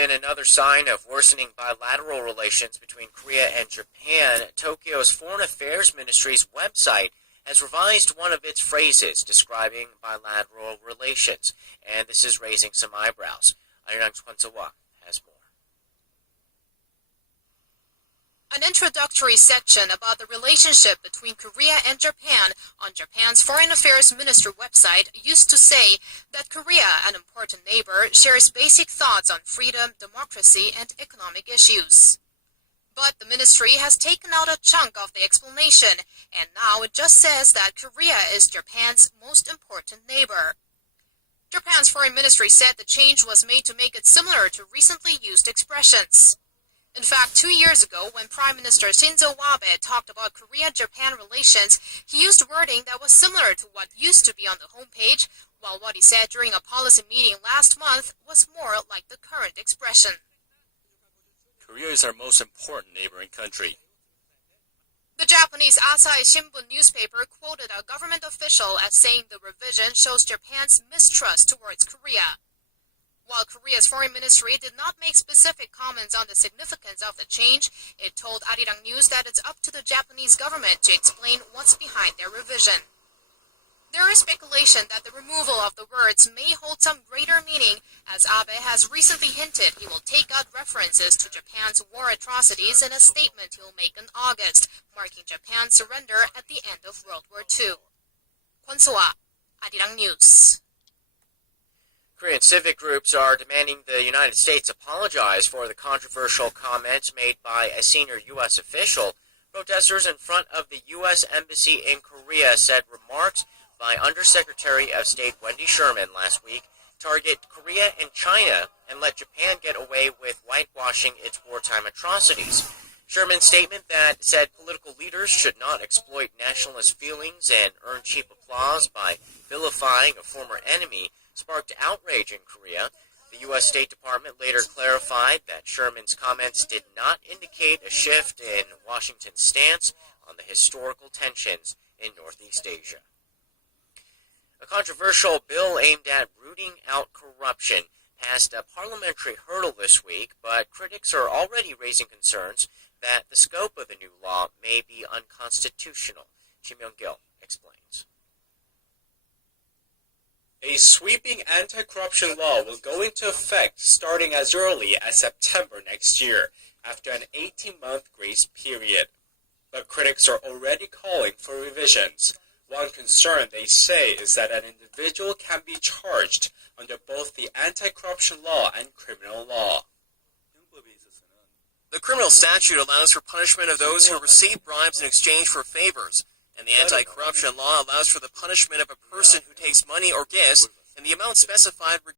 in another sign of worsening bilateral relations between Korea and Japan, Tokyo's Foreign Affairs Ministry's website has revised one of its phrases describing bilateral relations, and this is raising some eyebrows. Arirang Kwon-sewa has more. An introductory section about the relationship between Korea and Japan on Japan's Foreign Affairs Ministry website used to say that Korea, an important neighbor, shares basic thoughts on freedom, democracy, and economic issues. But the ministry has taken out a chunk of the explanation, and now it just says that Korea is Japan's most important neighbor. Japan's foreign ministry said the change was made to make it similar to recently used expressions. In fact, 2 years ago, when Prime Minister Shinzo Abe talked about Korea-Japan relations, he used wording that was similar to what used to be on the homepage, while what he said during a policy meeting last month was more like the current expression. Korea is our most important neighboring country. The Japanese Asahi Shimbun newspaper quoted a government official as saying the revision shows Japan's mistrust towards Korea. While Korea's foreign ministry did not make specific comments on the significance of the change, it told Arirang News that it's up to the Japanese government to explain what's behind their revision. There is speculation that the removal of the words may hold some greater meaning, as Abe has recently hinted he will take out references to Japan's war atrocities in a statement he'll make in August, marking Japan's surrender at the end of World War II. Kwon-sewa, Arirang News. Korean civic groups are demanding the United States apologize for the controversial comments made by a senior U.S. official. Protesters in front of the U.S. Embassy in Korea said remarks by Undersecretary of State Wendy Sherman last week target Korea and China and let Japan get away with whitewashing its wartime atrocities. Sherman's statement that said political leaders should not exploit nationalist feelings and earn cheap applause by vilifying a former enemy sparked outrage in Korea. The U.S. State Department later clarified that Sherman's comments did not indicate a shift in Washington's stance on the historical tensions in Northeast Asia. A controversial bill aimed at rooting out corruption passed a parliamentary hurdle this week, but critics are already raising concerns that the scope of the new law may be unconstitutional. Kim Young-gil explains. A sweeping anti-corruption law will go into effect starting as early as September next year, after an 18-month grace period. But critics are already calling for revisions. One concern, they say, is that an individual can be charged under both the anti-corruption law and criminal law. The criminal statute allows for punishment of those who receive bribes in exchange for favors, and the anti-corruption law allows for the punishment of a person who takes money or gifts in the amount specified